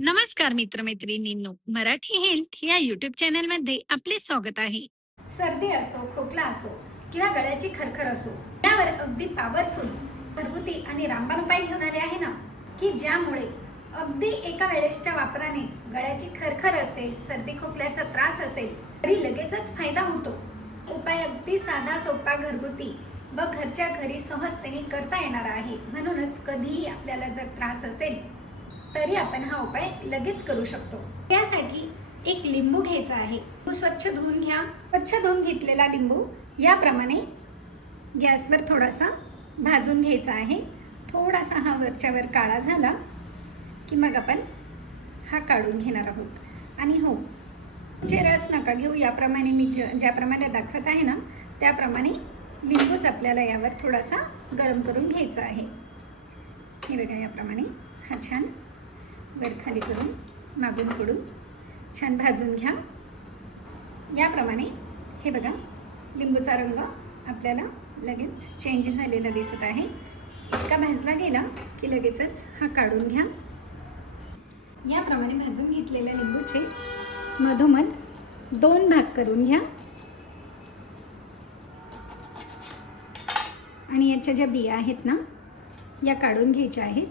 नमस्कार मित्रमैत्रिणींनो, मराठी हेल्थ या यूट्यूब चॅनलमध्ये आपले स्वागत आहे. सर्दी असो, खोकला असो किंवा गळ्याची खरखर असो, यावर अगदी पॉवरफुल घरगुती आणि रामबाण उपाय घेऊन आले आहे ना, की ज्यामुळे अगदी एका वेळेसच्या वापरानेच गळ्याची खरखर असेल, सर्दी खोकल्याचा त्रास असेल तरी लगेचच फायदा होतो. उपाय अगदी साधा सोपा घरगुती व घरच्या घरी सहजतेने करता येणार आहे. म्हणूनच कधीही आपल्याला जर त्रास असेल तरी आपण हा उपाय लगेच करू शकतो. त्यासाठी एक लिंबू घ्यायचा आहे. लिंबू स्वच्छ धुवून घ्या. स्वच्छ धुवून घेतलेला लिंबू याप्रमाणे गॅसवर थोडासा भाजून घ्यायचा आहे. थोडासा हा वरच्यावर काळा झाला की मग आपण हा काढून घेणार आहोत. आणि हो, जे रस नका घेऊ, याप्रमाणे मी ज्याप्रमाणे दाखवत आहे ना त्याप्रमाणे लिंबूच आपल्याला यावर थोडासा गरम करून घ्यायचा आहे. हे बघा, याप्रमाणे हा छान वर खाली करून मागून पुढून छान भाजून घ्या. याप्रमाणे हे बघा, लिंबूचा रंग आपल्याला लगेच चेंज झालेला दिसत आहे. इतका भाजला गेला की लगेचच हा काढून घ्या. याप्रमाणे भाजून घेतलेल्या लिंबूचे मधोमध 2 भाग करून घ्या आणि याच्या ज्या बिया आहेत ना या काढून घ्यायच्या आहेत.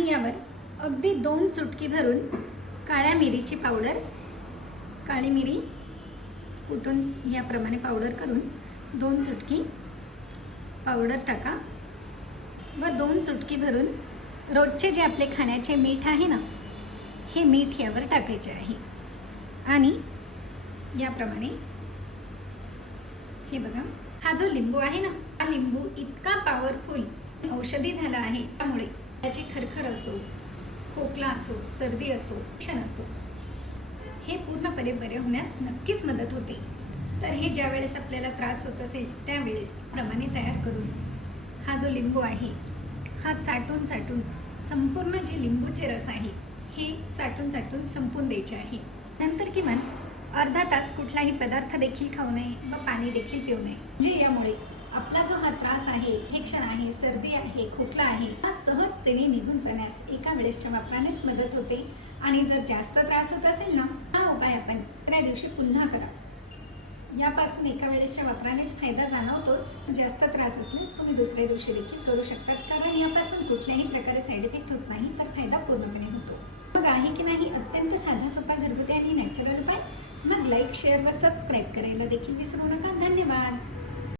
यावर अगदी 2 चुटकी भरून काळ्या मिरीची पावडर, काळी मिरी कुटून याप्रमाणे पावडर करून 2 चुटकी पावडर टाका व 2 चुटकी भरून रोजचे जे आपले खाण्याचे मीठ आहे ना, हे मीठ यावर टाकायचे आहे. आणि याप्रमाणे हे बघा, हा जो लिंबू आहे ना, हा लिंबू इतका पॉवरफुल औषधी झाला आहे, त्यामुळे त्याची खरखर असो, खोकला असो, सर्दी असो, क्षण असो, हे पूर्णपणे बरे होण्यास नक्कीच मदत होते. तर हे ज्या वेळेस आपल्याला त्रास होत असेल त्यावेळेस प्रमाणे तयार करून हा जो लिंबू आहे हा चाटून चाटून संपूर्ण जे लिंबूचे रस आहे हे चाटून चाटून संपून द्यायचे आहे. नंतर किमान अर्धा तास कुठलाही पदार्थ देखील खाऊ नये व पाणी देखील पिऊ नये. जे यामुळे आपला जो हा त्रास आहे, हे क्षण आहे, सर्दी आहे, खोकला आहे, हा सहजतेने निघून जाण्यास एका वेळेसच्या वापरानेच मदत होते. आणि जर जास्त त्रास होत असेल ना, हा उपाय आपण त्या दिवशी पुन्हा करा. यापासून एका वेळेसच्या वापरानेच फायदा जाणवतोच. जास्त त्रास असल्यास तुम्ही दुसऱ्या दिवशी देखील करू शकतात, कारण यापासून कुठल्याही प्रकारे साईड इफेक्ट होत नाही, तर फायदा पूर्णपणे होतो. मग आहे की नाही अत्यंत साधा सोपा घरगुती आणि नॅचरल उपाय? मग लाईक, शेअर व सबस्क्राईब करायला देखील विसरू नका. धन्यवाद.